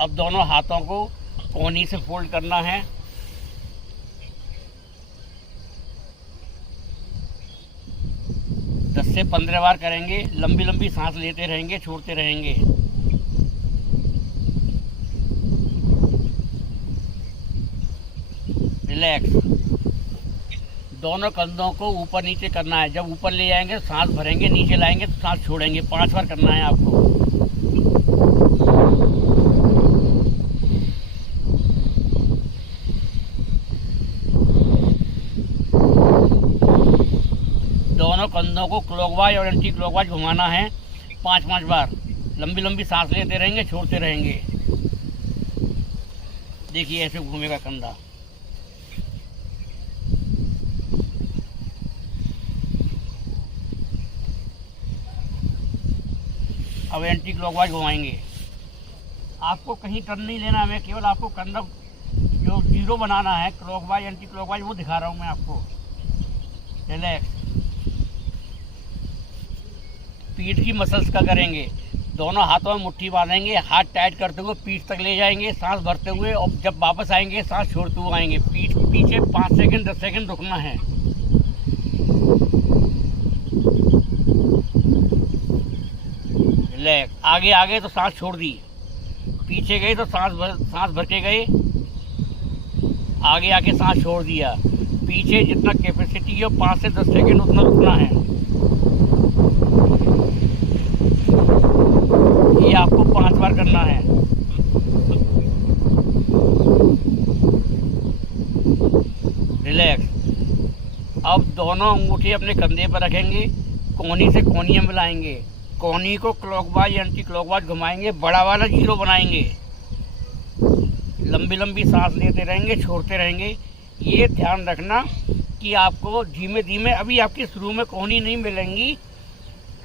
अब दोनों हाथों को कोहनी से फोल्ड करना है। दस से 15 बार करेंगे। लंबी लंबी सांस लेते रहेंगे, छोड़ते रहेंगे। रिलैक्स। दोनों कंधों को ऊपर नीचे करना है। जब ऊपर ले जाएंगे तो सांस भरेंगे, नीचे लाएंगे तो सांस छोड़ेंगे। 5 बार करना है आपको। दोनों कंधों को क्लॉकवाइज और एंटी क्लॉकवाइज घुमाना है 5-5 बार। लंबी लंबी सांस लेते रहेंगे, छोड़ते रहेंगे। देखिए ऐसे घूमेगा कंधा। अब एंटी क्लॉकवाइज घुमाएंगे। आपको कहीं टर्न नहीं लेना है, केवल आपको कंधा जो जीरो बनाना है, क्लॉकवाइज एंटी क्लॉकवाइज वो दिखा रहा हूँ मैं आपको। रिलैक्स। पीठ की मसल्स का करेंगे। दोनों हाथों में मुट्ठी बांधेंगे, हाथ टाइट करते हुए पीठ तक ले जाएंगे, सांस भरते हुए, और जब वापस आएंगे सांस छोड़ते हुए आएंगे। पीठ पीछे 5 सेकंड 10 सेकंड रुकना है। रिलैक्स। आगे आगे तो सांस छोड़ दी, पीछे गए तो सांस भर के गए, आगे आके सांस छोड़ दिया। पीछे जितना कैपेसिटी हो 5 से 10 सेकंड उतना रुकना है। ये आपको 5 बार करना है। रिलैक्स। अब दोनों अंगूठे अपने कंधे पर रखेंगे, कोहनी से कोहनी मिलाएंगे। कोहनी को क्लॉकवाइज एंटी क्लॉकवाइज घुमाएंगे, बड़ा वाला जीरो बनाएंगे। लंबी लंबी सांस लेते रहेंगे, छोड़ते रहेंगे। ये ध्यान रखना कि आपको धीमे धीमे, अभी आपकी शुरू में कोहनी नहीं मिलेंगी,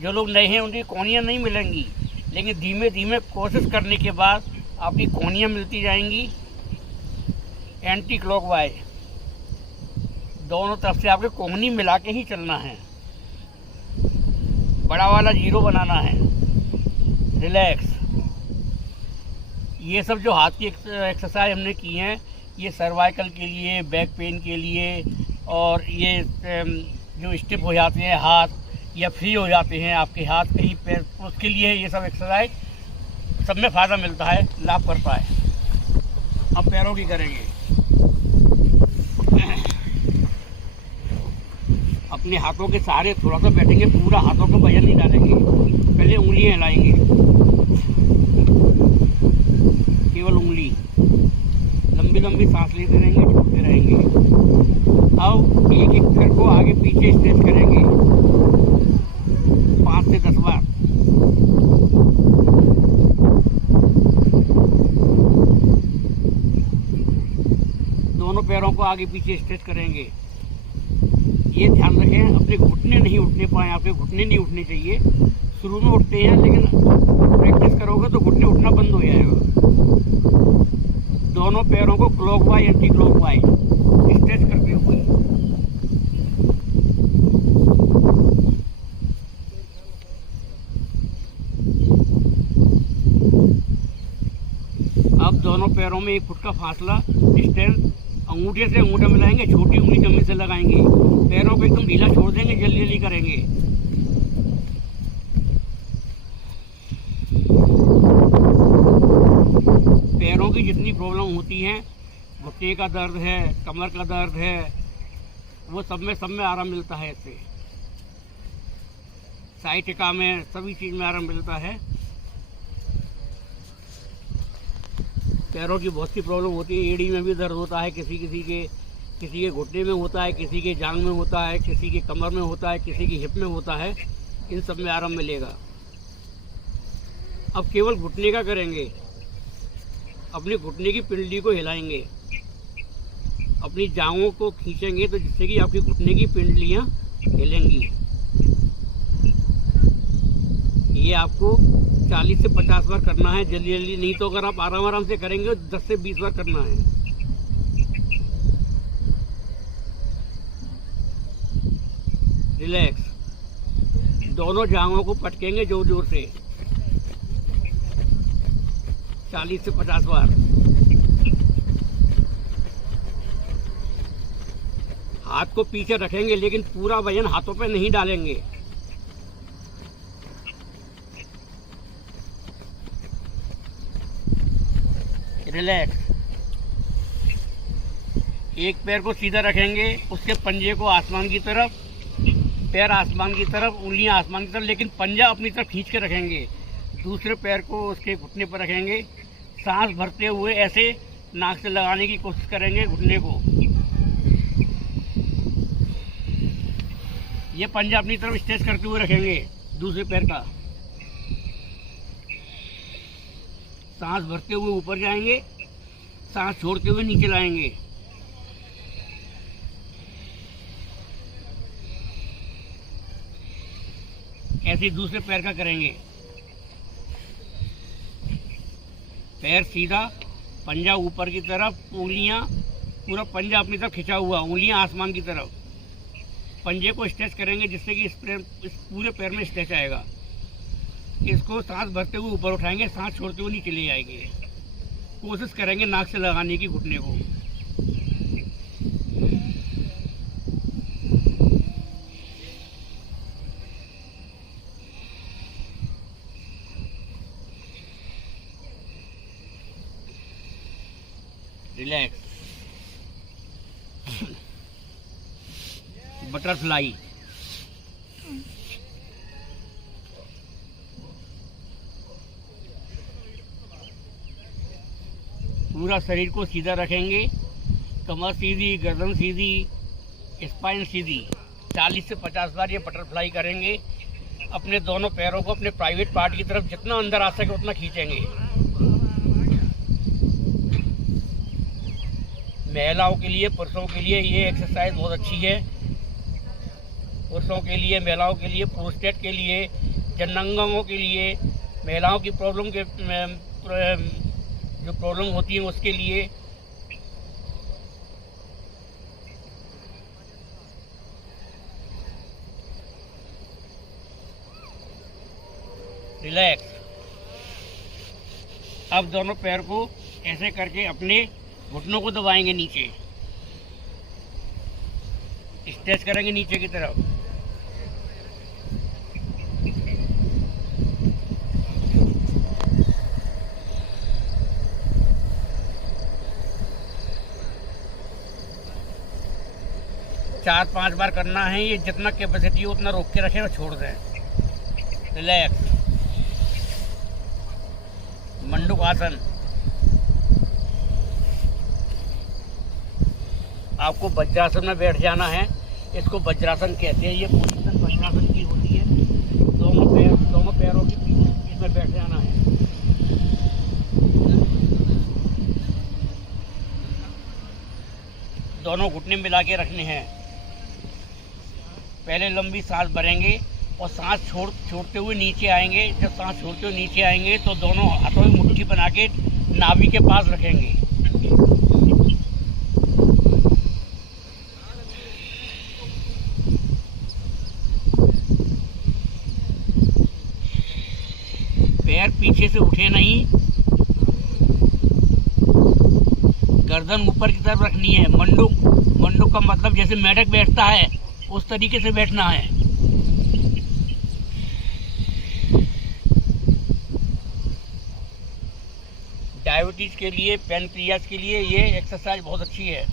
जो लोग नए हैं उनकी कोहनियाँ नहीं मिलेंगी, लेकिन धीमे धीमे कोशिश करने के बाद आपकी कोहनियाँ मिलती जाएंगी। एंटी क्लॉकवाइज दोनों तरफ से आपके कोहनी मिला के ही चलना है। बड़ा वाला जीरो बनाना है। रिलैक्स। ये सब जो हाथ की एक्सरसाइज हमने की हैं, ये सर्वाइकल के लिए, बैक पेन के लिए, और ये जो स्टिफ हो जाते हैं हाथ या फ्री हो जाते हैं आपके हाथ कहीं पैर, उसके लिए ये सब एक्सरसाइज, सब में फ़ायदा मिलता है, लाभ करता है। अब पैरों की करेंगे। अपने हाथों के सहारे थोड़ा सा बैठेंगे, पूरा हाथों को वजन नहीं डालेंगे। पहले उंगलियां हिलाएंगे, केवल उंगली। लंबी लंबी सांस लेते रहेंगे, छोड़ते रहेंगे। अब एक एक पैर को आगे पीछे स्ट्रेच करेंगे 5 से 10 बार। दोनों पैरों को आगे पीछे स्ट्रेच करेंगे। ये ध्यान रखें अपने घुटने नहीं उठने पाए, आपके घुटने नहीं उठने चाहिए। शुरू में उठते हैं, लेकिन प्रैक्टिस करोगे तो घुटने उठना बंद हो जाएगा। दोनों पैरों को क्लॉकवाइज एंटी क्लॉकवाइज स्ट्रेच करते हुए। अब दोनों पैरों में 1 फुट का फासला, डिस्टेंस। अंगूठे से अंगूठा मिलाएंगे, छोटी उंगली जमीन से लगाएंगे। पैरों को एकदम ढीला छोड़ देंगे, जल्दी जल्दी करेंगे। पैरों की जितनी प्रॉब्लम होती हैं, घुटने का दर्द है, कमर का दर्द है, वो सब में आराम मिलता है इससे। साइटिका में, सभी चीज़ में आराम मिलता है। पैरों की बहुत सी प्रॉब्लम होती है। एड़ी में भी दर्द होता है, किसी के घुटने में होता है, किसी के जांघ में होता है, किसी के कमर में होता है, किसी की हिप में होता है। इन सब में आराम मिलेगा। अब केवल घुटने का करेंगे। अपने घुटने की पिंडली को हिलाएंगे, अपनी जांघों को खींचेंगे, तो जिससे कि आपकी घुटने की पिंडलियाँ हिलेंगी। ये आपको 40 से 50 बार करना है, जल्दी जल्दी नहीं। तो अगर आप आराम से करेंगे तो 10 से 20 बार करना है। रिलैक्स। दोनों जांघों को पटकेंगे जोर जोर से 40 से 50 बार। हाथ को पीछे रखेंगे लेकिन पूरा वजन हाथों पे नहीं डालेंगे। रिलैक्स। एक पैर को सीधा रखेंगे, उसके पंजे को आसमान की तरफ, पैर आसमान की तरफ, उंगलियां आसमान की तरफ, लेकिन पंजा अपनी तरफ खींच के रखेंगे। दूसरे पैर को उसके घुटने पर रखेंगे। सांस भरते हुए ऐसे नाक से लगाने की कोशिश करेंगे घुटने को। ये पंजा अपनी तरफ स्ट्रेच करते हुए रखेंगे दूसरे पैर का। सांस भरते हुए ऊपर जाएंगे, सांस छोड़ते हुए नीचे लाएंगे। ऐसे दूसरे पैर का करेंगे। पैर सीधा, पंजा ऊपर की तरफ, उंगलियां, पूरा पंजा अपनी तरफ खिंचा हुआ, उंगलियां आसमान की तरफ। पंजे को स्ट्रेच करेंगे जिससे कि इस पूरे पैर में स्ट्रेच आएगा। इसको सांस भरते हुए ऊपर उठाएंगे, सांस छोड़ते हुए नीचे ले आएंगे। कोशिश करेंगे नाक से लगाने की घुटने को। रिलैक्स। बटरफ्लाई। पूरा शरीर को सीधा रखेंगे, कमर सीधी, गर्दन सीधी, स्पाइन सीधी। 40 से 50 बार ये बटरफ्लाई करेंगे। अपने दोनों पैरों को अपने प्राइवेट पार्ट की तरफ जितना अंदर आ सके उतना खींचेंगे। महिलाओं के लिए, पुरुषों के लिए ये एक्सरसाइज बहुत अच्छी है। पुरुषों के लिए, महिलाओं के लिए, प्रोस्टेट के लिए, जननांगों के लिए, महिलाओं की प्रॉब्लम के जो प्रॉब्लम होती है उसके लिए। रिलैक्स। अब दोनों पैर को ऐसे करके अपने घुटनों को दबाएंगे नीचे, स्ट्रेच करेंगे नीचे की तरफ। चार 5 बार करना है। ये जितना कैपेसिटी हो उतना रोक के रखें और छोड़ दें। रिलैक्स। मंडूक आसन। आपको वज्रासन में बैठ जाना है। इसको वज्रासन कहते हैं। ये पोजीशन वज्रासन की होती है। दोनों पैरों के पीछे इसमें बैठ जाना है। दोनों घुटने मिला के रखने हैं। पहले लंबी सांस भरेंगे और सांस छोड़ते हुए नीचे आएंगे। जब सांस छोड़ते हुए नीचे आएंगे तो दोनों हाथों में मुट्ठी बना के नाभि के पास रखेंगे। पैर पीछे से उठे नहीं, गर्दन ऊपर की तरफ रखनी है। मंडूक का मतलब जैसे मेढक बैठता है उस तरीके से बैठना है। डायबिटीज के लिए, पैनक्रियाज के लिए ये एक्सरसाइज बहुत अच्छी है।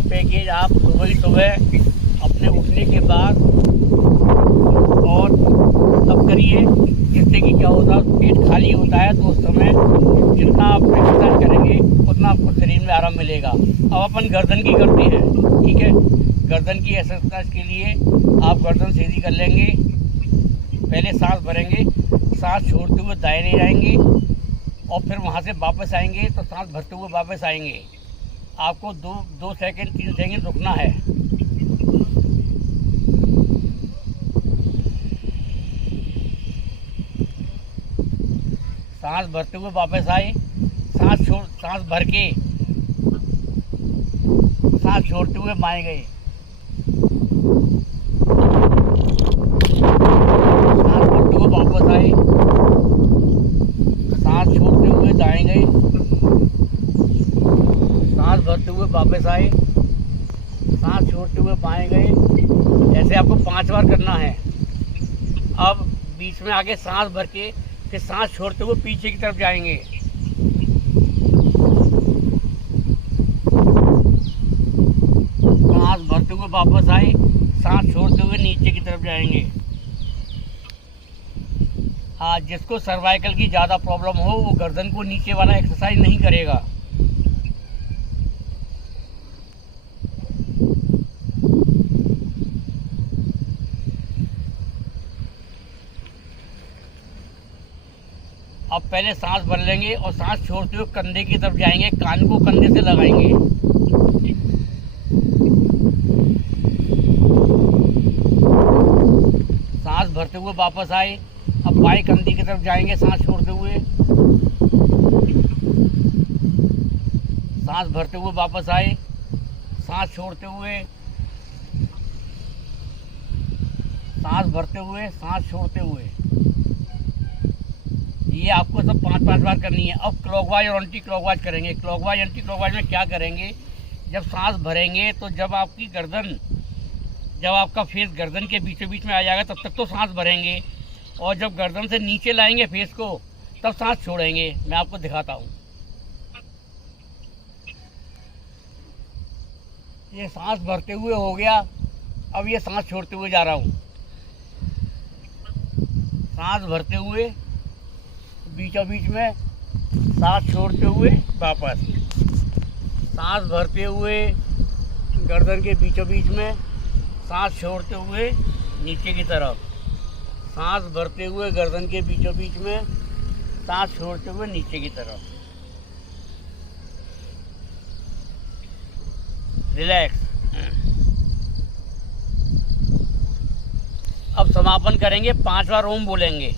पैकेज आप सुबह अपने उठने के बाद और तब करिए, जिससे कि क्या होता है पेट खाली होता है तो उस समय जितना आप एक्सरसाइज करेंगे उतना आपको शरीर में आराम मिलेगा। अब अपन गर्दन की करते हैं, ठीक है। गर्दन की एक्सरसाइज के लिए आप गर्दन सीधी कर लेंगे, पहले सांस भरेंगे, सांस छोड़ते हुए दाहिने जाएंगे और फिर वहाँ से वापस आएंगे तो सांस भरते हुए वापस आएंगे। आपको 2 सेकंड 3 सेकंड रुकना है। सांस भरते हुए वापस आए, सांस भर के सांस छोड़ते हुए बाएं गए, सांस भरते हुए वापस आए, सांस छोड़ते हुए दाएं गए, सांस भरते हुए वापस आए, सांस छोड़ते हुए बाएं गए। ऐसे आपको 5 बार करना है। अब बीच में आगे सांस भर के फिर सांस छोड़ते हुए पीछे की तरफ जाएंगे। सांस भरते हुए वापस आए, सांस छोड़ते हुए नीचे की तरफ जाएंगे। हाँ, जिसको सर्वाइकल की ज़्यादा प्रॉब्लम हो वो गर्दन को नीचे वाला एक्सरसाइज नहीं करेगा। अब पहले सांस भर लेंगे और सांस छोड़ते हुए कंधे की तरफ जाएंगे, कान को कंधे से लगाएंगे। सांस भरते हुए वापस आए, अब बाएं कंधे की तरफ जाएंगे सांस छोड़ते हुए। सांस भरते हुए वापस आए, सांस छोड़ते हुए, सांस भरते हुए, सांस छोड़ते हुए। ये आपको सब 5-5 बार करनी है। अब क्लॉकवाइज और एंटी क्लॉकवाइज करेंगे। क्लॉकवाइज एंटी क्लॉकवाइज में क्या करेंगे, जब सांस भरेंगे तो जब आपका फेस गर्दन के बीचों बीच में आ जाएगा तब तक तो सांस भरेंगे, और जब गर्दन से नीचे लाएंगे फेस को तब सांस छोड़ेंगे। मैं आपको दिखाता हूँ। ये सांस भरते हुए हो गया, अब ये सांस छोड़ते हुए जा रहा हूँ। सांस भरते हुए बीचों बीच में, सांस छोड़ते हुए वापस, सांस भरते हुए गर्दन के बीचों बीच में, सांस छोड़ते हुए नीचे की तरफ, सांस भरते हुए गर्दन के बीचों बीच में, सांस छोड़ते हुए नीचे की तरफ। रिलैक्स। अब समापन करेंगे, 5 बार ओम बोलेंगे।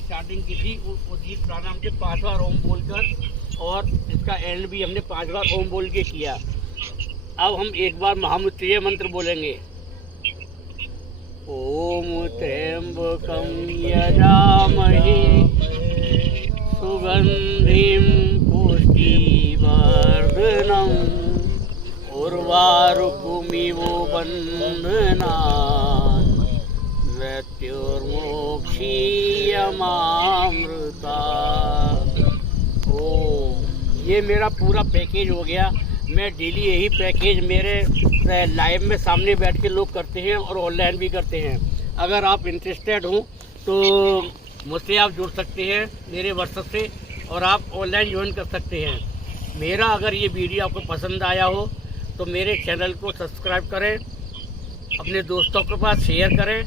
स्टार्टिंग की थी उसी प्राणायाम से 5 बार ओम बोलकर, और इसका एंड भी हमने 5 बार ओम बोल के किया। अब हम एक बार महामृत्युंजय मंत्र बोलेंगे। ओम त्र्यंबकं यजामहे सुगंधिं पुष्टिवर्धनम् उर्वारुकमिव बन्धनान् मृत्युर्मोक्षीयमामृता। ओम। ये मेरा पूरा पैकेज हो गया। मैं डेली यही पैकेज मेरे लाइव में सामने बैठ के लोग करते हैं और ऑनलाइन भी करते हैं। अगर आप इंटरेस्टेड हो तो मुझसे आप जुड़ सकते हैं मेरे व्हाट्सएप से, और आप ऑनलाइन ज्वाइन कर सकते हैं। मेरा अगर ये वीडियो आपको पसंद आया हो तो मेरे चैनल को सब्सक्राइब करें, अपने दोस्तों के पास शेयर करें।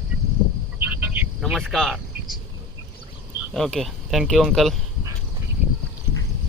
नमस्कार। Okay, thank you uncle.